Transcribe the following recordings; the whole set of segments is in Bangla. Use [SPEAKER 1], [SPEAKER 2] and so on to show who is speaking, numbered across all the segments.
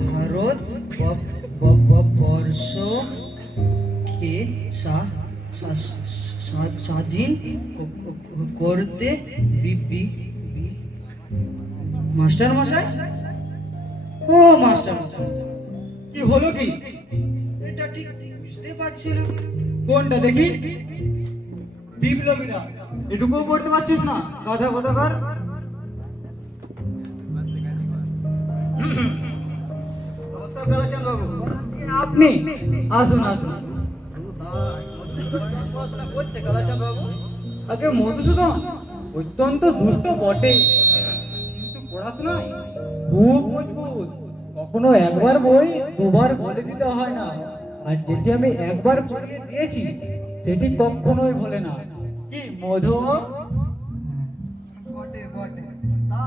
[SPEAKER 1] ভারত ব- ব- ব- বর্ষ কে সা- সা- সা- স্বাধীন করতে মাস্টার মশাই ও মাস্টার মশাই
[SPEAKER 2] কি হলো কি?
[SPEAKER 1] এটা ঠিক বুঝতে পারছি না।
[SPEAKER 2] কোনটা দেখি? বিপ্লবীরা এটুকুও পড়তে পারছিস না।
[SPEAKER 3] নমস্কার কালাচাঁদ বাবু।
[SPEAKER 2] আপনি আসুন আসুন।
[SPEAKER 3] পড়াশোনা করছে কালাচাঁদ বাবু?
[SPEAKER 2] আগে মধুসূদন অত্যন্ত দুষ্ট বটে কিন্তু পড়াশোনায় খুব মজবুত। কখনো একবার বই দুবার বলে দিতে হয় না। আর যেটি আমি একবার পড়িয়ে দিয়েছি সেটি কখনোই ভোলে না। কি মধু?
[SPEAKER 3] বটে বটে। তা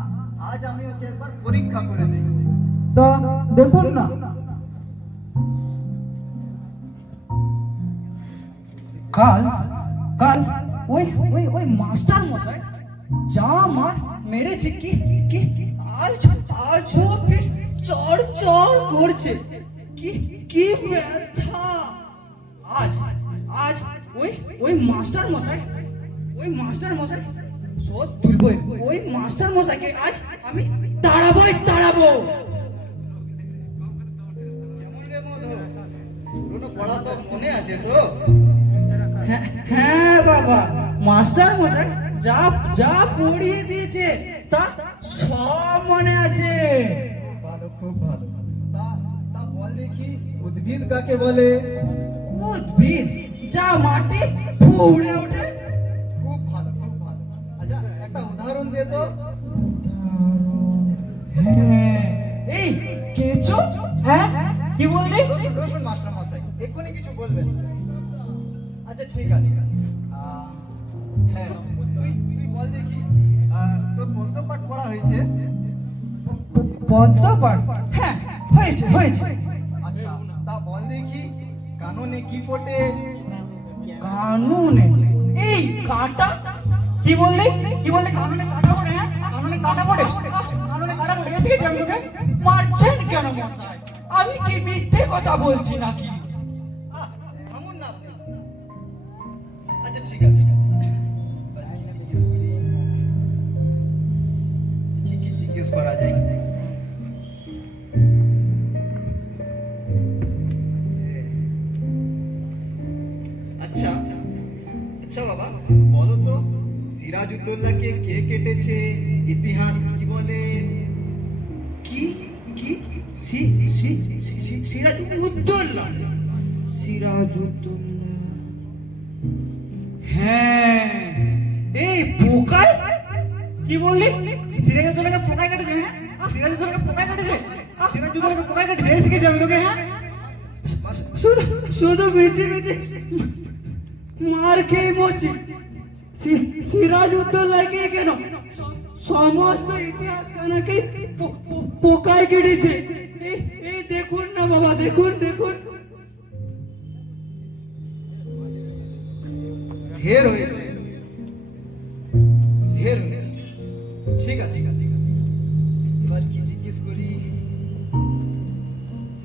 [SPEAKER 3] আজ আমি ওকে একবার পরীক্ষা করে দেখব
[SPEAKER 2] তা দেখুন না।
[SPEAKER 1] কাল কাল ওই ওই ওই মাস্টার মশাই যা মার মেরেছে কি কি আজ আজও ফির চড় চড় করছে। কি কি ব্যথা। আজ আজ ওই ওই মাস্টার মশাই ওই মাস্টার মশাই সব তুলবো ওই মাস্টার মশাইকে আজ আমি তাড়াবোই, তাড়াবো। হ্যাঁ হ্যাঁ বাবা, মাস্টার যা যা পড়িয়ে দিয়েছে, তা সব মনে আছে।
[SPEAKER 3] উদ্ভিদ কাকে বলে?
[SPEAKER 1] উদ্ভিদ? যা মাটি ফুড়ে ওঠে
[SPEAKER 3] দে তো?
[SPEAKER 1] হ্যাঁ। এই কেঁচো?
[SPEAKER 2] হ্যাঁ? কি বললি?
[SPEAKER 3] রসুন রসুন মাস্টার মশাই এক্ষুনি কিছু বলবেন। আচ্ছা ঠিক আছে। হ্যাঁ তুই তুই বল দেখি। তোর পাঠ পড়া হয়েছে?
[SPEAKER 1] পদ্ম পাঠ হ্যাঁ হয়েছে হয়েছে।
[SPEAKER 3] আচ্ছা তা বল দেখি কাননে কি ফোটে?
[SPEAKER 1] কানুনে। এই কাটা?
[SPEAKER 2] কি বললি? কি বললি? কাননে কাটা পড়ে হ্যাঁ? কাটা পড়ে? কাননে কাটা পড়ে। এসে গেছি আমি
[SPEAKER 1] মারছেন কেন মশাই? আমি কি মিথ্যে কথা বলছি নাকি?
[SPEAKER 3] থামুন না আপনি। আচ্ছা ঠিক আছে। জিজ্ঞেস করা যায়? আচ্ছা। আচ্ছা বাবা। সিরাজউদ্দৌলাকে কে কেটেছে? ইতিহাস কি বলে?
[SPEAKER 1] কি? কি? সি সি সি সি সিরাজ সিরাজউদ্দৌলা। হ্যাঁ। এই পোকায়?
[SPEAKER 2] কি বললি? সিরাজউদ্দৌলাকে পোকায় কেটেছে হ্যাঁ? সিরাজউদ্দৌলাকে পোকায় কেটেছে? সিরাজউদ্দৌলাকে পোকায় কেটেছে গেছি আমি তোকে হ্যাঁ?
[SPEAKER 1] শুধু শুধু বেঁচে বেঁচে মার খেয়ে মরছি। সি- সিরাজ উদ্দৌলাকে কেন? সমস্ত ইতিহাস খানাকে পোকায় কেটেছে। এই দেখুন না বাবা, দেখুন দেখুন।
[SPEAKER 3] ঢের হয়েছে। ঢের হয়েছে। ঠিক আছে। এবার কি জিজ্ঞেস করি?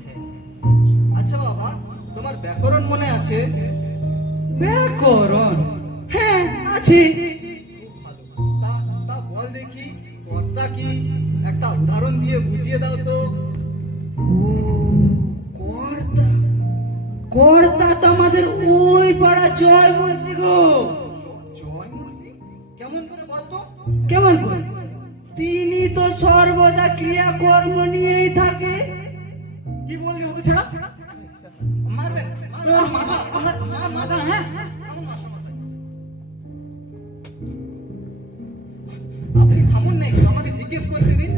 [SPEAKER 3] হ্যাঁ। আচ্ছা বাবা, তোমার ব্যাকরণ মনে আছে?
[SPEAKER 1] ব্যাকরণ?
[SPEAKER 3] তা তা বল দেখি কর্তা কি একটা উদাহরণ দিয়ে বুঝিয়ে দাও তো।
[SPEAKER 1] ও কর্তা? কর্তা তো আমাদের ওই পাড়া জয় মুন্সি গো।
[SPEAKER 3] জয় মুন্সি? কেমন করে বলতো
[SPEAKER 1] কেমন করে? তিনি তো সর্বদা ক্রিয়াকর্ম নিয়েই থাকে।
[SPEAKER 2] কি বললি ছাড়া?
[SPEAKER 3] মারবেন
[SPEAKER 1] আমার মাথা হ্যাঁ।
[SPEAKER 3] জিজ্ঞেস করতে দিন।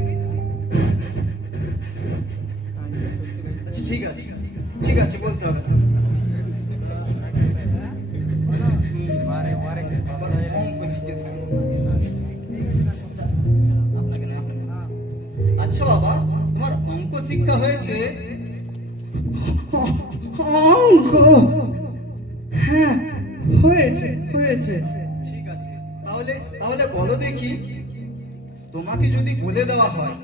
[SPEAKER 3] আচ্ছা ঠিক আছে। ঠিক আছে বলতে হবে আচ্ছা বাবা তোমার অঙ্ক শিক্ষা হয়েছে?
[SPEAKER 1] অঙ্ক? হ্যাঁ হয়েছে হয়েছে।
[SPEAKER 3] ঠিক আছে। তাহলে তাহলে বলো দেখি। তোমাকে যদি বলে দেওয়া হয়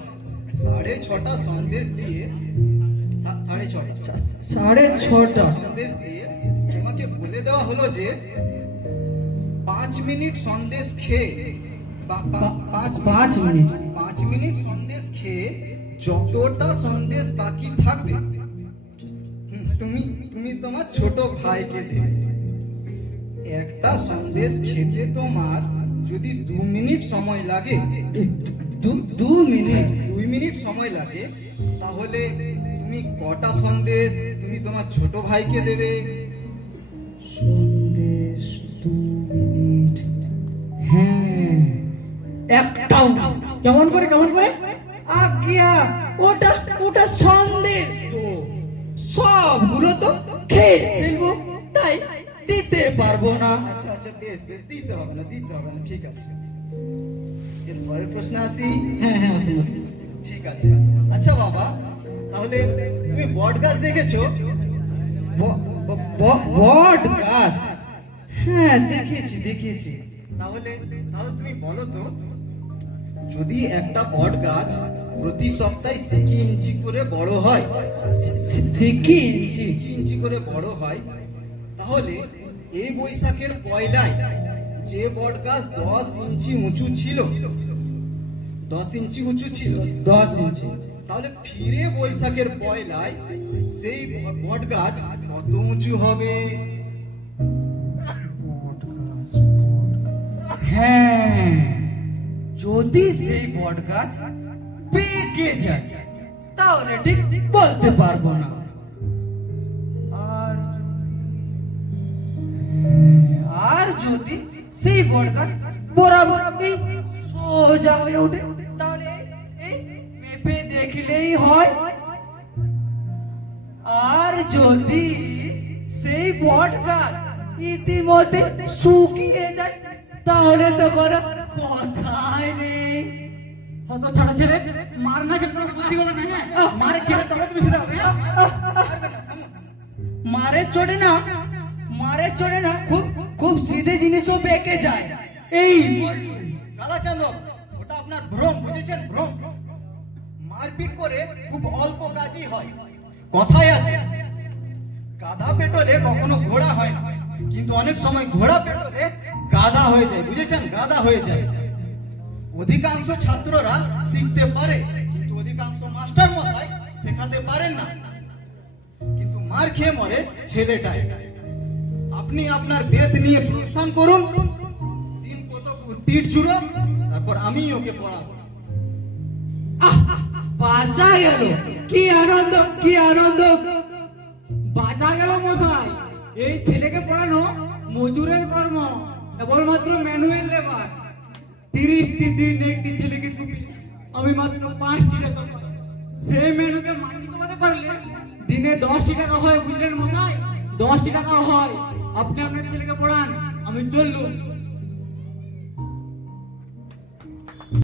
[SPEAKER 3] সাড়ে ছটা সন্দেশ দিয়ে সাড়ে ছটা।
[SPEAKER 1] সাড়ে ছটা।
[SPEAKER 3] সন্দেশ দিয়ে তোমাকে বলে দেওয়া হলো যে পাঁচ মিনিট সন্দেশ খেয়ে পাঁচ
[SPEAKER 1] পাঁচ মিনিট।
[SPEAKER 3] পাঁচ মিনিট সন্দেশ খেয়ে যতটা সন্দেশ বাকি থাকবে তুমি তুমি তোমার ছোট ভাইকে দেবে। একটা সন্দেশ খেতে তোমার যদি দু মিনিট সময় লাগে,
[SPEAKER 1] দু মিনিট,
[SPEAKER 3] দুই মিনিট সময় লাগে, তাহলে তুমি কটা সন্দেশ তুমি তোমার ছোট ভাইকে দেবে?
[SPEAKER 1] সন্দেশ দু মিনিট। হ্যাঁ। একটাও
[SPEAKER 2] কেমন করে কেমন করে?
[SPEAKER 1] আজ্ঞা ওটা ওটা সন্দেশ তো। সবগুলো তো খেয়ে ফেলব। দিতে পারব না।
[SPEAKER 3] আচ্ছা আচ্ছা বেশ বেশ দিতে হবে না দিতে হবে না ঠিক আছে। এর পরের প্রশ্ন আসি?
[SPEAKER 2] হ্যাঁ হ্যাঁ আসুন।
[SPEAKER 3] ঠিক আছে। আচ্ছা বাবা তাহলে তুমি বট গাছ দেখেছ?
[SPEAKER 1] বট গাছ? হ্যাঁ দেখেছি দেখেছি।
[SPEAKER 3] তাহলে তাহলে তুমি বলো তো যদি একটা বট গাছ প্রতি সপ্তাহে সিকি ইঞ্চি করে বড় হয়
[SPEAKER 1] সিকি ইঞ্চি?
[SPEAKER 3] সিকি ইঞ্চি করে বড় হয় তাহলে এই বৈশাখের পয়লায় যে বট গাছ দশ ইঞ্চি উঁচু ছিল, দশ ইঞ্চি উঁচু ছিল,
[SPEAKER 1] দশ ইঞ্চি।
[SPEAKER 3] তাহলে ফিরে বৈশাখের পয়লায় সেই বট গাছ কত উঁচু হবে।
[SPEAKER 1] হ্যাঁ যদি সেই বট গাছ পেকে যায়, তাহলে ঠিক বলতে পারব না। যদি সেই বট গাছ বরাবর সোজা হয়ে ওঠে তাহলে এই মেপে দেখলেই হয়। আর যদি সেই বট গাছ ইতিমধ্যে শুকিয়ে যায় তাহলে তো কোনো কথাই নেই।
[SPEAKER 2] কত ছাড়া ছেলে? মার না খেলে তোমার বুদ্ধি হলো না হ্যাঁ? মার খেলে তবে তুমি সেটা হ্যাঁ?
[SPEAKER 1] মারের চড়ে না মারে চড়ে না খুব খুব সিধে জিনিসও বেঁকে যায়। এই
[SPEAKER 3] কালাচাঁদ বাবু, ওটা আপনার ভ্রম বুঝেছেন? ভ্রম। মারপিট করে খুব অল্প কাজই হয়। কথাই আছে গাধা পেটলে কখনো ঘোড়া হয় না কিন্তু অনেক সময় ঘোড়া পেটলে গাধা হয়ে যায় বুঝেছেন? গাধা হয়ে যায়। অধিকাংশ ছাত্ররা শিখতে পারে কিন্তু অধিকাংশ মাস্টার মশাই শেখাতে পারেন না। কিন্তু মার খেয়ে মরে ছেলেটাই। আপনি আপনার বেদ নিয়ে প্রস্থান করুন। দিন কত পিঠ ছুড়ো, তারপর আমি ওকে পড়াবো।
[SPEAKER 1] বাঁচা গেল। কি আনন্দ কি আনন্দ।
[SPEAKER 2] বাঁচা গেল মশাই। এই ছেলেকে পড়ানো মজুরের কর্ম, কেবলমাত্র ম্যানুয়াল লেবার। তিরিশটি দিন একটি ছেলেকে টুপি আমি মাত্র পাঁচটি টাকা পাই। সেই মেনুকে মাটি কমাতে পারলে দিনে দশটি টাকা হয়, বুঝলেন মশাই? দশটি টাকা হয়। আপনি আপনার ছেলেকে পড়ান আমি চললুম।